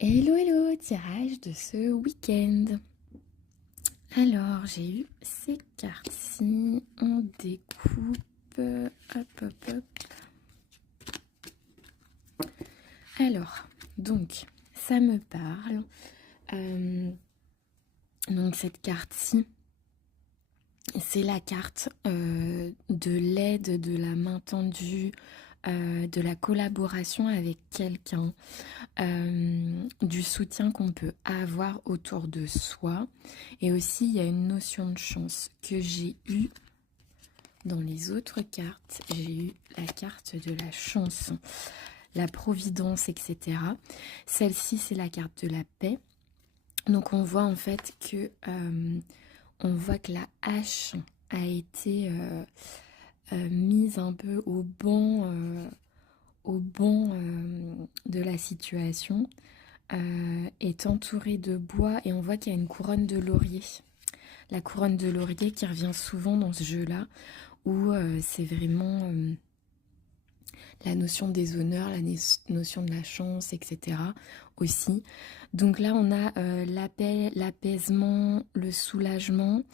Hello, hello, tirage de ce week-end. Alors, j'ai eu ces cartes-ci. On découpe. Hop, hop, hop. Alors, donc, ça me parle. Donc, cette carte-ci, c'est la carte de l'aide, de la main tendue, de la collaboration avec quelqu'un, du soutien qu'on peut avoir autour de soi. Et aussi, il y a une notion de chance que j'ai eue dans les autres cartes. J'ai eu la carte de la chance, la providence, etc. Celle-ci, c'est la carte de la paix. Donc, on voit en fait que, on voit que la hache a été mise un peu au banc de la situation, est entourée de bois et on voit qu'il y a une couronne de laurier. La couronne de laurier qui revient souvent dans ce jeu-là, où c'est vraiment la notion des honneurs, la notion de la chance, etc. aussi. Donc là, on a la paix, l'apaisement, le soulagement.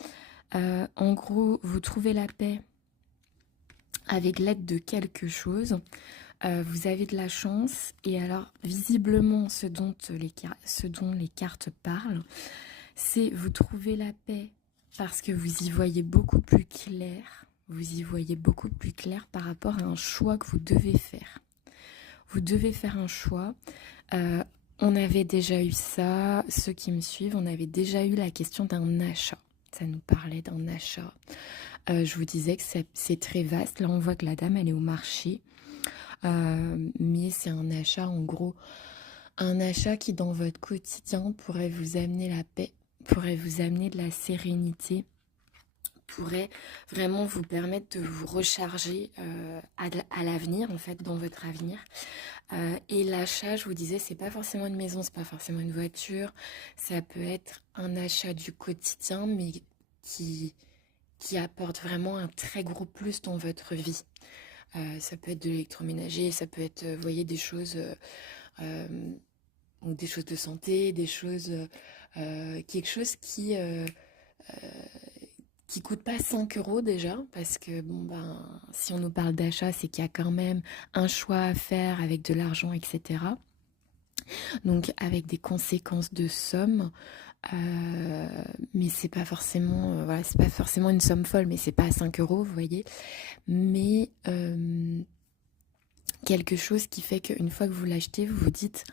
En gros, vous trouvez la paix avec l'aide de quelque chose. Vous avez de la chance. Et alors, visiblement, ce dont les cartes parlent, c'est vous trouvez la paix parce que vous y voyez beaucoup plus clair. Vous y voyez beaucoup plus clair par rapport à un choix que vous devez faire. Vous devez faire un choix. On avait déjà eu ça, ceux qui me suivent, on avait déjà eu la question d'un achat. Ça nous parlait d'un achat. Je vous disais que c'est très vaste. Là, on voit que la dame, elle est au marché. Mais c'est un achat, en gros, un achat qui, dans votre quotidien, pourrait vous amener la paix, pourrait vous amener de la sérénité, pourrait vraiment vous permettre de vous recharger à l'avenir, en fait, dans votre avenir. Et l'achat, je vous disais, c'est pas forcément une maison, c'est pas forcément une voiture, ça peut être un achat du quotidien, mais qui, qui apporte vraiment un très gros plus dans votre vie. Ça peut être de l'électroménager, ça peut être, vous voyez, des choses, ou des choses de santé, des choses, quelque chose qui coûte pas 5 euros déjà, parce que bon ben, si on nous parle d'achat, c'est qu'il y a quand même un choix à faire avec de l'argent, etc. Donc avec des conséquences de somme, mais c'est pas forcément, voilà, c'est pas forcément une somme folle, mais c'est pas à 5 euros, vous voyez. Mais quelque chose qui fait qu'une fois que vous l'achetez, vous vous dites